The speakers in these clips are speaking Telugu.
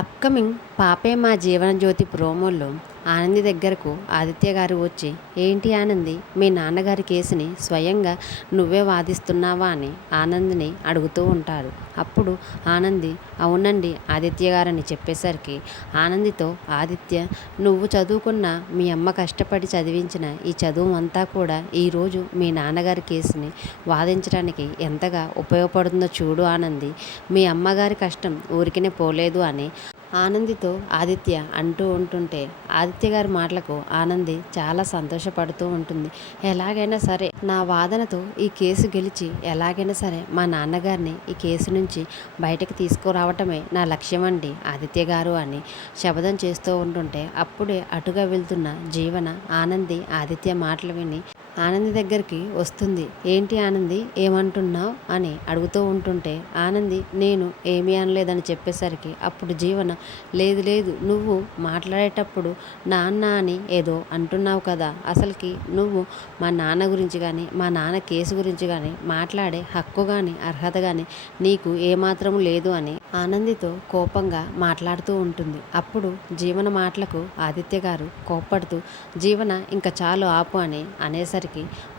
అప్కమింగ్ 'పాపే మా జీవనజ్యోతి' ప్రోమోలో ఆనంది దగ్గరకు ఆదిత్య గారు వచ్చి, ఏంటి ఆనంది, మీ నాన్నగారి కేసుని స్వయంగా నువ్వే వాదిస్తున్నావా అని ఆనందిని అడుగుతూ ఉంటారు. అప్పుడు ఆనంది అవునండి ఆదిత్య గారని చెప్పేసరికి ఆనందితో ఆదిత్య, నువ్వు చదువుకున్న, మీ అమ్మ కష్టపడి చదివించిన ఈ చదువు అంతా కూడా ఈరోజు మీ నాన్నగారి కేసుని వాదించడానికి ఎంతగా ఉపయోగపడుతుందో చూడు ఆనంది. మీ అమ్మగారి కష్టం ఊరికినే పోలేదు అని ఆనందితో ఆదిత్య అంటూ ఉంటుంటే, ఆదిత్య గారి మాటలకు ఆనంది చాలా సంతోషపడుతూ ఉంటుంది. ఎలాగైనా సరే నా వాదనతో ఈ కేసు గెలిచి ఎలాగైనా సరే మా నాన్నగారిని ఈ కేసు నుంచి బయటకు తీసుకురావటమే నా లక్ష్యం అండి ఆదిత్య గారు అని శపథం చేస్తూ ఉంటుంటే, అప్పుడే అటుగా వెళ్తున్న జీవన ఆనంది ఆదిత్య మాటలు విని ఆనంది దగ్గరికి వస్తుంది. ఏంటి ఆనంది, ఏమంటున్నావు అని అడుగుతూ ఉంటుంటే, ఆనంది నేను ఏమీ అనలేదని చెప్పేసరికి అప్పుడు జీవన, లేదు లేదు, నువ్వు మాట్లాడేటప్పుడు నాన్న అని ఏదో అంటున్నావు కదా, అసలుకి నువ్వు మా నాన్న గురించి కానీ మా నాన్న కేసు గురించి కానీ మాట్లాడే హక్కు కానీ అర్హత కానీ నీకు ఏమాత్రం లేదు అని ఆనందితో కోపంగా మాట్లాడుతూ ఉంటుంది. అప్పుడు జీవన మాటలకు ఆదిత్య గారు కోప్పడుతూ, జీవన ఇంకా చాలు ఆపు అని అనేసరికి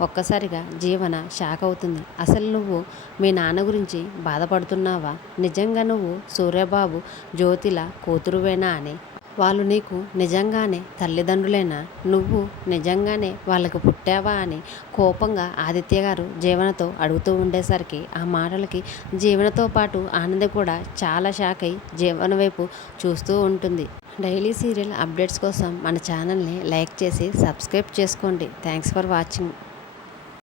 ఒక్కసారిగా జీవన షాక్ అవుతుంది. అసలు నువ్వు మీ నాన్న గురించి బాధపడుతున్నావా? నిజంగా నువ్వు సూర్యబాబు జ్యోతిల కూతురువేనా అని, వాళ్ళు నీకు నిజంగానే తల్లిదండ్రులేనా? నువ్వు నిజంగానే వాళ్ళకు పుట్టావా అని కోపంగా ఆదిత్య గారు జీవనతో అడుగుతూ ఉండేసరికి ఆ మాటలకి జీవనతో పాటు ఆనంద్ కూడా చాలా షాక్ అయి జీవన వైపు చూస్తూ ఉంటుంది. డైలీ సీరియల్ అప్డేట్స్ కోసం మన ఛానల్ని లైక్ చేసి సబ్స్క్రైబ్ చేసుకోండి. Thanks for watching.